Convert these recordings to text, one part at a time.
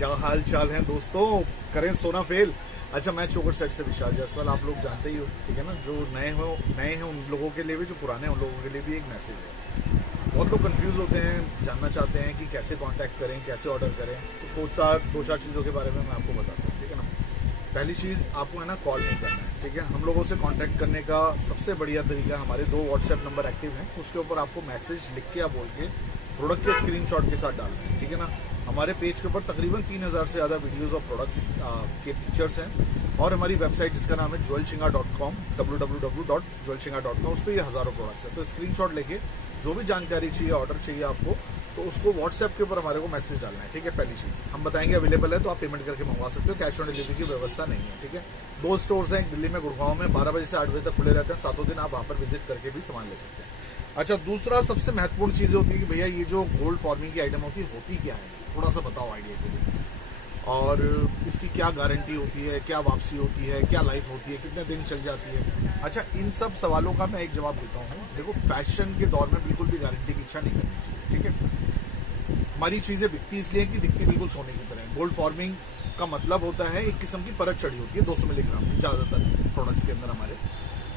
क्या हाल चाल है दोस्तों। करें सोना फेल। अच्छा, मैं चोकर सेट से विशाल जायसवाल, आप लोग जानते ही हो, ठीक है ना। जो नए हैं उन लोगों के लिए भी, जो पुराने हैं उन लोगों के लिए भी एक मैसेज है। बहुत लोग कंफ्यूज होते हैं, जानना चाहते हैं कि कैसे कांटेक्ट करें, कैसे ऑर्डर करें। तो दो चार चीज़ों के बारे में मैं आपको बताता हूँ, ठीक है ना। पहली चीज़, आपको है ना कॉल नहीं करना है, ठीक है। हम लोगों से कांटेक्ट करने का सबसे बढ़िया तरीका, हमारे 2 व्हाट्सएप नंबर एक्टिव हैं, उसके ऊपर आपको मैसेज लिख के या बोल के प्रोडक्ट के स्क्रीनशॉट के साथ डालना है, ठीक है ना। हमारे पेज के ऊपर तकरीबन 3000 से ज़्यादा वीडियोस और प्रोडक्ट्स के पिक्चर्स हैं, और हमारी वेबसाइट जिसका नाम है jewelchinga.com, www.jewelchinga.com, उस पर ये हज़ारों प्रोडक्ट्स हैं। तो स्क्रीनशॉट लेके जो भी जानकारी चाहिए, ऑर्डर चाहिए आपको, तो उसको व्हाट्सएप के ऊपर हमारे को मैसेज डालना है, ठीक है। पहली चीज़ हम बताएंगे, अवेलेबल है तो आप पेमेंट करके मंगवा सकते हो, कैश ऑन डिलीवरी की व्यवस्था नहीं है, ठीक है। 2 स्टोर्स हैं, एक दिल्ली में, गुड़गांव में, 12 बजे से 8 बजे तक खुले रहते हैं, 7 दिन आप वहाँ पर विजिट करके भी सामान ले सकते हैं। अच्छा, दूसरा सबसे महत्वपूर्ण चीज़ होती है कि भैया ये जो गोल्ड फॉर्मिंग की आइटम होती क्या है, थोड़ा सा बताओ आइडिया के लिए, और इसकी क्या गारंटी होती है, क्या वापसी होती है, क्या लाइफ होती है, कितने दिन चल जाती है। अच्छा, इन सब सवालों का मैं एक जवाब देता हूँ। देखो, फैशन के दौर में बिल्कुल भी गारंटी की इच्छा नहीं करनी चाहिए, ठीक है। हमारी चीज़ें बिकती इसलिए कि दिखती बिल्कुल सोने की तरह है। गोल्ड फॉर्मिंग का मतलब होता है एक किस्म की परत चढ़ी होती है 200 मिलीग्राम की ज़्यादातर प्रोडक्ट्स के अंदर हमारे।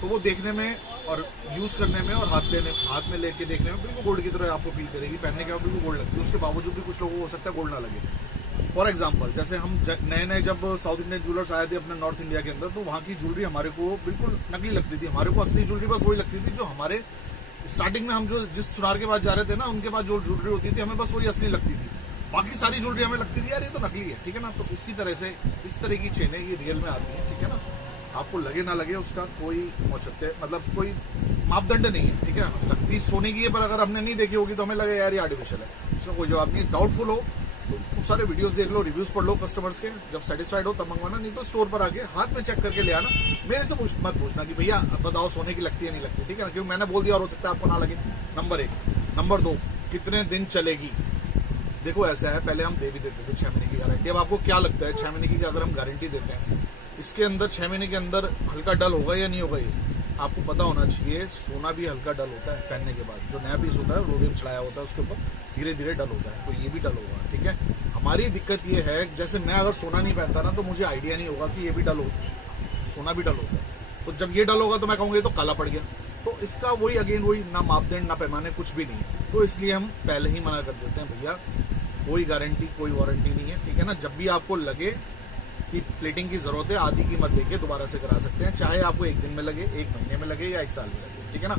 तो वो देखने में और यूज़ करने में और हाथ में लेके देखने में बिल्कुल गोल्ड की तरह आपको फील करेगी, पहनने के बाद बिल्कुल गोल्ड लगती है। उसके बावजूद भी कुछ लोगों को हो सकता है गोल्ड ना लगे। फॉर एग्जाम्पल, जैसे हम नए जब साउथ इंडियन ज्वेलर्स आए थे अपने नॉर्थ इंडिया के अंदर, तो वहाँ की ज्वेलरी हमारे को बिल्कुल नकली लगती थी। हमारे को असली ज्वेलरी बस वही लगती थी जो हमारे स्टार्टिंग में हम जो जिस सुनार के पास जा रहे थे ना, उनके पास जो ज्वेलरी होती थी हमें बस वही असली लगती थी। बाकी सारी ज्वेलरी हमें लगती थी यार ये तो नकली है, ठीक है ना। तो इसी तरह से इस तरह की चेनें ये रियल में आती हैं, ठीक है ना। आपको लगे ना लगे उसका कोई औचित्य, मतलब कोई मापदंड नहीं है, ठीक है। लगती सोने की है, पर अगर हमने नहीं देखी होगी तो हमें लगे यार ये आर्टिफिशियल है, उसका कोई जवाब नहीं। डाउटफुल हो तो खूब सारे वीडियोस देख लो, रिव्यूज पढ़ लो कस्टमर्स के, जब सेटिस्फाइड हो तब मंगवाना, नहीं तो स्टोर पर आके हाथ में चेक करके ले आना। मेरे से मत पूछना कि भैया बताओ सोने की लगती है नहीं लगती, ठीक है ना, क्योंकि मैंने बोल दिया और हो सकता है आपको ना लगे। नंबर 1। नंबर 2, कितने दिन चलेगी। देखो ऐसा है, पहले हम दे भी देते थे 6 महीने की गारंटी। अब आपको क्या लगता है 6 महीने की अगर हम गारंटी देते हैं, इसके अंदर 6 महीने के अंदर हल्का डल होगा या नहीं होगा, ये आपको पता होना चाहिए। सोना भी हल्का डल होता है पहनने के बाद, जो नया पीस होता है रोडियम चढ़ाया होता है उसके ऊपर धीरे धीरे डल होता है, तो ये भी डल होगा, ठीक है। हमारी दिक्कत ये है, जैसे मैं अगर सोना नहीं पहनता ना तो मुझे आइडिया नहीं होगा कि ये भी डल होता है, सोना भी डल होता है। तो जब ये डल होगा तो मैं कहूँगा ये तो काला पड़ गया। तो इसका वही अगेन वही, ना मापदंड ना पैमाने कुछ भी नहीं है। तो इसलिए हम पहले ही मना कर देते हैं, भैया कोई गारंटी कोई वारंटी नहीं है, ठीक है ना। जब भी आपको लगे कि प्लेटिंग की जरूरत है, आधी कीमत देके दोबारा से करा सकते हैं, चाहे आपको 1 दिन में लगे, 1 महीने में लगे या 1 साल में लगे, ठीक है ना।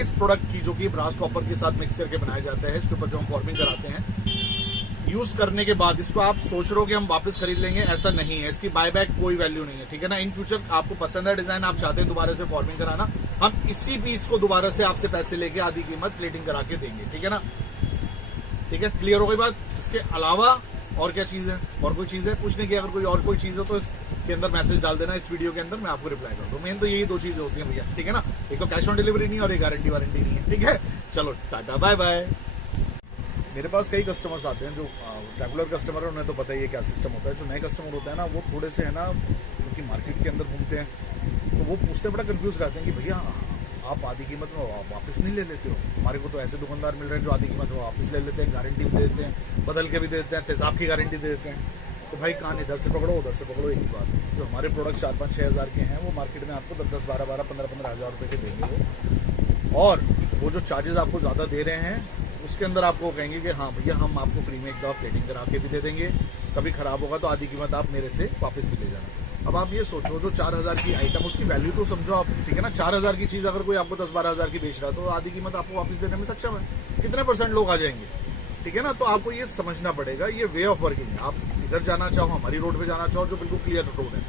इस प्रोडक्ट की जो कि ब्रास कॉपर के साथ मिक्स करके बनाया जाता है, इसके ऊपर जो हम फॉर्मिंग कराते हैं, यूज करने के बाद इसको आप सोच रहे हो कि हम वापस खरीद लेंगे, ऐसा नहीं है। इसकी बायबैक कोई वैल्यू नहीं है, ठीक है ना। इन फ्यूचर आपको पसंद है डिजाइन, आप चाहते हैं दोबारा से फॉर्मिंग कराना, हम इसी पीस को दोबारा से आपसे पैसे लेके आधी कीमत प्लेटिंग करा के देंगे, ठीक है ना। ठीक है, क्लियर हो गई बात। इसके अलावा और क्या चीज है, और कोई चीज है पूछने की? अगर कोई और कोई चीज है तो इसके अंदर मैसेज डाल देना, इस वीडियो के अंदर मैं आपको रिप्लाई कर दूं। मेन तो यही 2 चीजें होती हैं भैया, ठीक है ना। एक तो कैश ऑन डिलीवरी नहीं और एक गारंटी वारंटी नहीं है, ठीक है। चलो टाटा बाय बाय। मेरे पास कई कस्टमर्स आते हैं, जो रेगुलर कस्टमर है उन्हें तो पता ही है क्या सिस्टम होता है। जो नए कस्टमर होता है ना, वो थोड़े से है ना, क्योंकि मार्केट के अंदर घूमते हैं, तो वो पूछते बड़ा कंफ्यूज रहते हैं कि भैया आप आधी कीमत में वापस नहीं ले लेते हो। हमारे को तो ऐसे दुकानदार मिल रहे हैं जो आधी कीमत में वापस ले लेते हैं, गारंटी भी दे देते हैं, बदल के भी दे देते हैं, तेजाब की गारंटी दे देते हैं। तो भाई कान इधर से पकड़ो उधर से पकड़ो, एक ही बात। जो हमारे प्रोडक्ट 4-5-6 हज़ार के हैं, वो मार्केट में आपको 10-10, 12-12, 15-15 हज़ार रुपये के देंगे वो, और वो जो चार्जेस आपको ज़्यादा दे रहे हैं उसके अंदर आपको कहेंगे कि हाँ भैया हम आपको फ्री में एक दफ़ा प्लेटिंग करा के भी दे देंगे, कभी खराब होगा तो आधी कीमत आप मेरे से वापस भी ले जाना। अब आप ये सोचो, जो 4000 की आइटम, उसकी वैल्यू तो समझो आप, ठीक है ना। 4000 की चीज़ अगर कोई आपको 10-12 हज़ार की बेच रहा है, तो आधी कीमत आपको वापस देने में सक्षम है। कितने % लोग आ जाएंगे, ठीक है ना। तो आपको ये समझना पड़ेगा, ये वे ऑफ वर्किंग है। आप इधर जाना चाहो, हमारी रोड पे जाना चाहो, जो बिल्कुल क्लियर रोड है,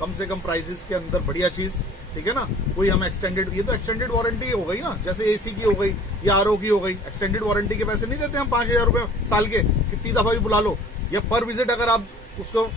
कम से कम प्राइसेस के अंदर बढ़िया चीज़, ठीक है ना। कोई हम एक्सटेंडेड, ये तो एक्सटेंडेड वारंटी हो गई ना, जैसे AC की हो गई या RO की हो गई। एक्सटेंडेड वारंटी के पैसे नहीं देते हम 5000 रुपये साल के, कितनी दफ़ा भी बुला लो, या पर विजिट अगर आप उसको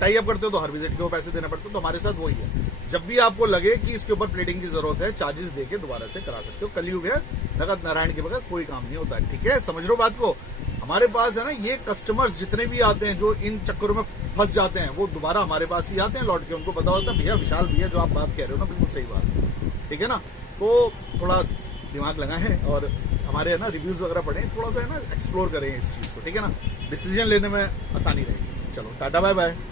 टाई अप करते हो तो हर विजिट के वो पैसे देने पड़ते हो। तो हमारे साथ वही है, जब भी आपको लगे कि इसके ऊपर प्लेटिंग की जरूरत है, चार्जेस देके दोबारा से करा सकते हो। कलयुग है, नगद नारायण के बगैर कोई काम नहीं होता है, ठीक है। समझ लो बात को। हमारे पास है ना, ये कस्टमर्स जितने भी आते हैं जो इन चक्करों में फंस जाते हैं, वो दोबारा हमारे पास ही आते हैं लौट के। उनको पता होता है भैया विशाल भैया जो आप बात कह रहे हो ना, बिल्कुल सही बात, ठीक है ना। तो थोड़ा दिमाग लगाएं और हमारे है ना रिव्यूज वगैरह पढ़ें, थोड़ा सा है ना एक्सप्लोर करें इस चीज को, ठीक है ना। डिसीजन लेने में आसानी रहेगी। चलो टाटा बाय बाय।